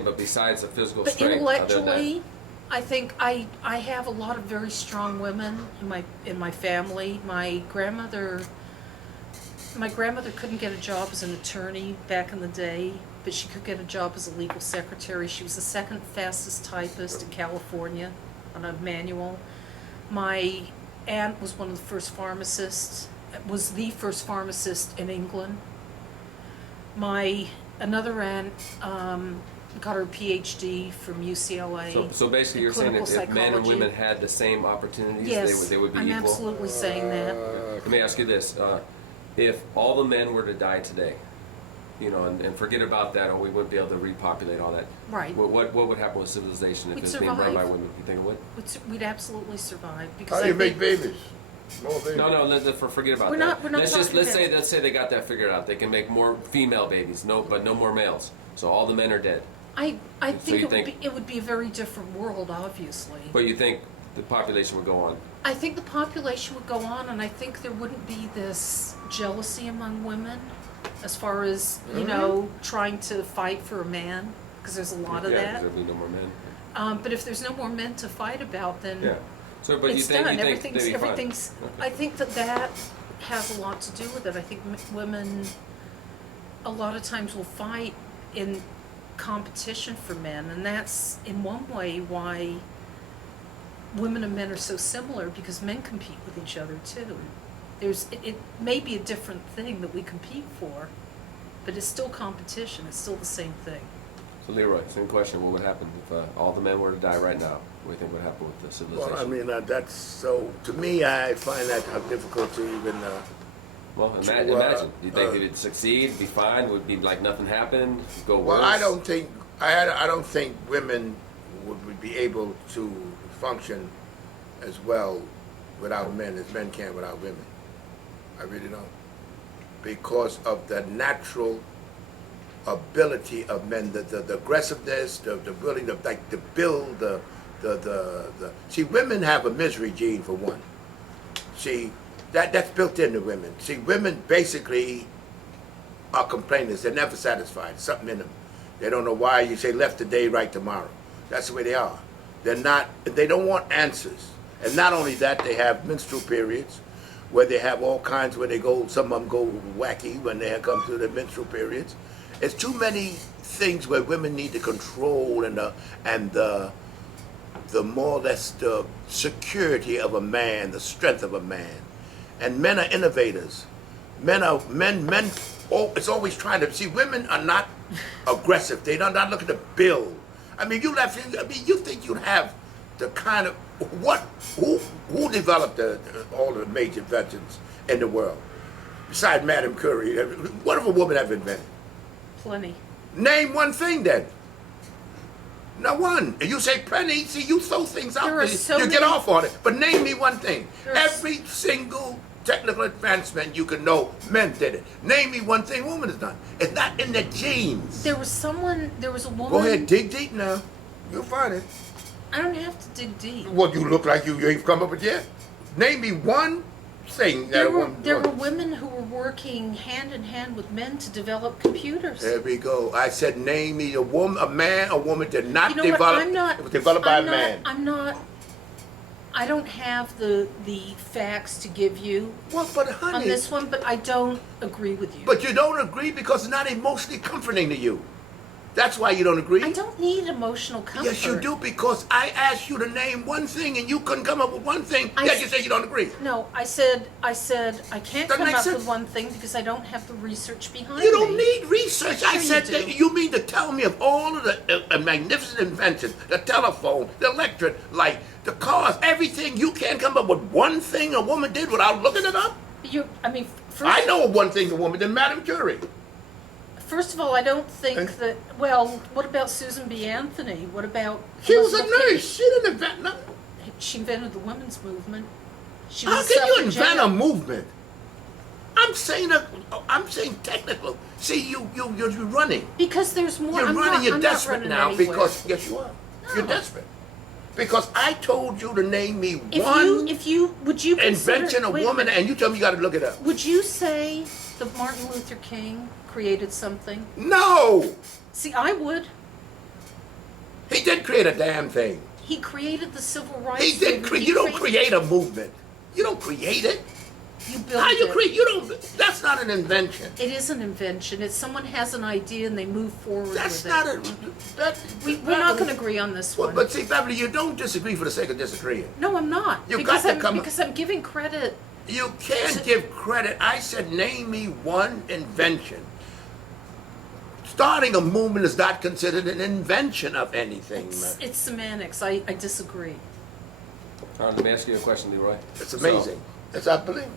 But besides the physical But strength, intellectually, I think I have a lot of very strong women in my family. My grandmother couldn't get a job as an attorney back in the day, but she could get a job as a legal secretary. She was the second fastest typist in California on a manual. My aunt was one of the first pharmacists, was the first pharmacist in England. My another aunt got her PhD from UCLA. So basically you're saying that if men and women had the same opportunities, yes, they would be I'm equal? absolutely saying that. Let me ask you this. If all the men were to die today, and forget about that, or we wouldn't be able to repopulate all that. Right. What would happen with civilization if We'd it's being run survive. by women? You think it would? We'd absolutely survive. Because How do you make babies? More babies. No, forget about We're that. not talking Let's say they got that figured out. They can make more female babies, but no more males. So all the men are dead. I So think it would be a very different world, obviously. But you think the population would go on? I think the population would go on, and I think there wouldn't be this jealousy among women, as far as trying to fight for a man, because there's a lot of Yeah, that. because there'll be no more men. But if there's no more men to fight about, then Yeah. So, but it's you think done. they'd be fine? Everything's. I think that has a lot to do with it. I think women, a lot of times, will fight in competition for men, and that's in one way why women and men are so similar, because men compete with each other too. It may be a different thing that we compete for, but it's still competition. It's still the same thing. So Leroy, same question. What would happen if all the men were to die right now? What do you think would happen with the civilization? Well, I mean, that's so. To me, I find that difficult to even. Well, imagine. Do you think it would succeed? Be fine? Would be like nothing happened? Go worse? Well, I don't think. I don't think women would be able to function as well without men as men can without women. I really don't, because of the natural ability of men, the aggressiveness, the ability to build, the see, women have a misery gene for one. See, that's built into women. See, women basically are complainers. They're never satisfied. Something in them. They don't know why. You say left today, right tomorrow. That's the way they are. They don't want answers. And not only that, they have menstrual periods where they have all kinds, where some of them go wacky when they come through their menstrual periods. It's too many things where women need the control and the more or less the security of a man, the strength of a man. And men are innovators. Men. It's always trying to see. Women are not aggressive. They're not looking to build. I mean, you think you'd have the kind of who developed all the major inventions in the world besides Madame Curie? What have a woman ever invented? Plenty. Name one thing then. Not one. And you say plenty. See, you throw things out there. You get off on it. But name me one thing. Every single technical advancement you can know, men did it. Name me one thing women has done. It's not in their genes. There was a woman. Go ahead, dig deep now. You'll find it. I don't have to dig deep. Well, you look like you ain't come up with it yet. Name me one thing that there were women who were working hand in hand with men to develop computers. There we go. I said name me a woman did not You know develop. what? It was developed by a man. I don't have the facts to give you Well, but honey, on this one, but I don't agree with you. But you don't agree because it's not emotionally comforting to you. That's why you don't agree. I don't need emotional comfort. Yes, you do, because I asked you to name one thing and you couldn't come up with one thing. Yet you say you don't agree. No, I said I can't Doesn't come make up sense. with one thing because I don't have the research behind You don't me. need research. Sure I said you do. that you mean to tell me of all of the magnificent inventions, the telephone, the electric light, the cars, everything, you can't come up with one thing a woman did without looking it up? I know one thing a woman did, Madame Curie. First of all, I don't think that. Well, what about Susan B. Anthony? What about? She was a Elizabeth nurse. Cady? She didn't invent nothing. She invented the women's movement. She How was can you invent suffragette. a movement? I'm saying technical. See, you're running. Because there's more. You're running. You're I'm desperate not now running because yes, you are. No. You're desperate because I told you to name me would you consider, invention of wait a woman, minute. and you tell me you got to look it up. Would you say that Martin Luther King created something? No. See, I would. He didn't create a damn thing. He created the civil rights He didn't movement. create. He You don't create a movement. You don't create it. You build How you it. create? You don't. That's not an invention. It is an invention. It's someone has an idea and they move forward That's with not it. We're not going to agree on this Well, one. but see, Beverly, you don't disagree for the sake of disagreeing. No, I'm not. You because got to come- because I'm giving credit. You can't give credit. I said, name me one invention. Starting a movement is not considered an invention of anything, man. It's semantics. I disagree. All right, let me ask you a question, Leroy. It's amazing. It's unbelievable.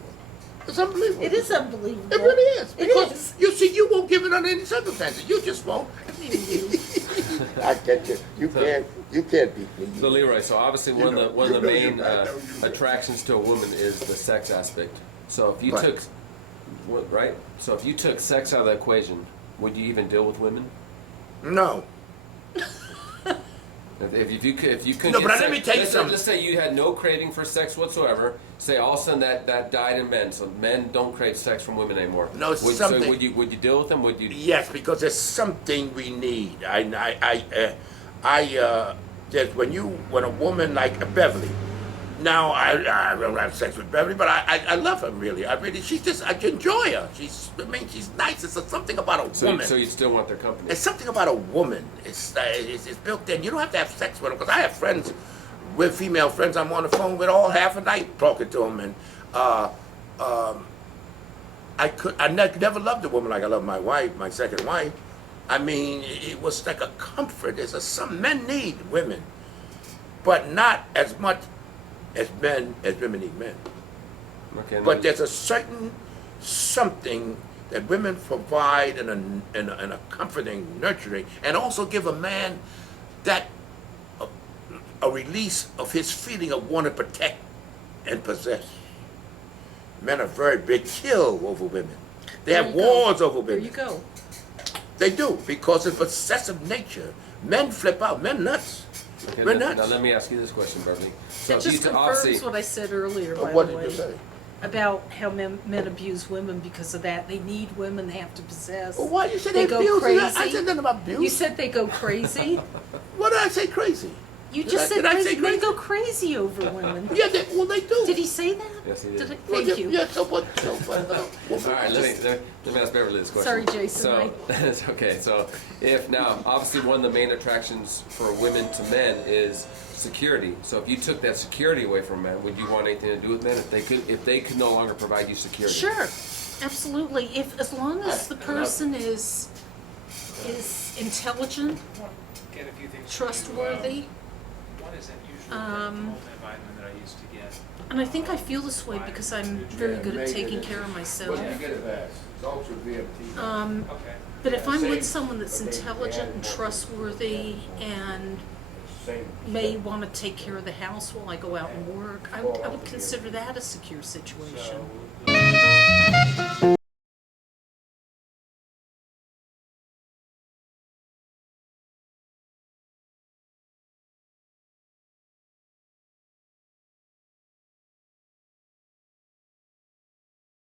It's unbelievable. It is unbelievable. It really is. It Because is. you see, you won't give it under any circumstances. You just won't. Even you. I get you. You can't beat me. So Leroy, so obviously You one know- of the you know main you- I know you do. attractions to a woman is the sex aspect. So if you Right. took, right? So if you took sex out of the equation, would you even deal with women? No. If you couldn't No, get but sex, let me tell you let's something. Just say you had no craving for sex whatsoever. Say all of a sudden that died in men. So men don't crave sex from women anymore. No, it's So something- would you deal with them? Would you? Yes, because there's something we need. There's when a woman like Beverly. Now I don't have sex with Beverly, but I love her really. I enjoy her. She's nice. It's something about a woman. So you still want their company? It's something about a woman. It's built in. You don't have to have sex with them because I have friends with female friends. I'm on the phone with all half a night talking to them, and I never loved a woman like I love my wife, my second wife. I mean, it was like a comfort. Some men need women, but not as much as women need men. Okay. But there's a certain something that women provide in a comforting, nurturing, and also give a man that a release of his feeling of wanting to protect and possess. Men are very big kill over women. They There have you go. wars over There women. you go. They do because of possessive nature. Men flip out. Men nuts. Okay, We're now nuts. let me ask you this question, Beverly. So That if just you to confirms obviously, what I said earlier, by What the did way. you say? About how men abuse women because of that. They need women. They have to possess. Well, why you say They they go abuse? crazy. I said nothing about abuse. You said they go crazy. What did I say? Crazy. You Did just I- said did I crazy. say Men crazy? go crazy over women. Yeah, they do. Did he say that? Yes, he did. Well, Thank you. Yeah, so what? all right, let me ask Beverly this question. Sorry, Jason, So it's okay. So if now, obviously, one of the main attractions for women to men is security. So if you took that security away from men, would you want anything to do with men if they could no longer provide you security? Sure, absolutely. As long as the I love person is intelligent, Get a few things. trustworthy, One isn't usually the um, multivitamin that I used to get. and I think I feel this way because I'm very good at taking care of myself. What did you get it as? It's ultra VMT. Okay. But if I'm Same. with someone that's intelligent and trustworthy and may want to take care of the house while I go out and work, I would consider that a secure situation. So